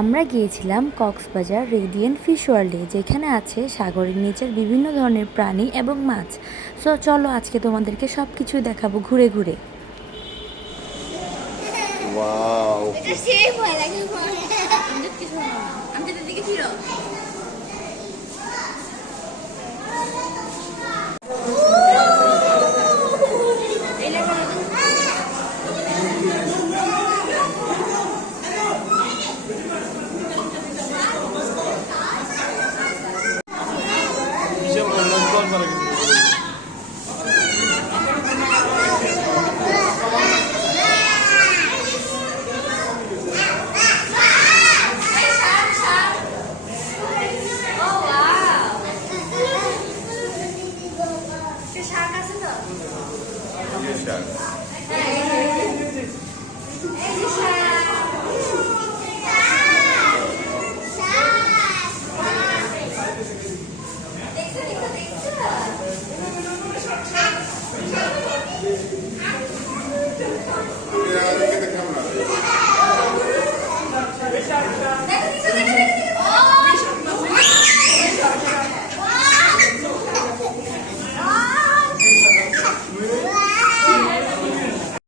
আমরা গিয়েছিলাম Cox's Bazar radiant fish ওয়ার্ল্ডে, যেখানে আছে সাগরের নিচের বিভিন্ন ধরনের প্রাণী এবং মাছ। সো চলো আজকে তোমাদেরকে সব কিছুই দেখাবো ঘুরে ঘুরে। ওয়াও এটা সেই ভয় লাগে আমার। আমি তো কিছু না। আমি তো দিকে ছিল।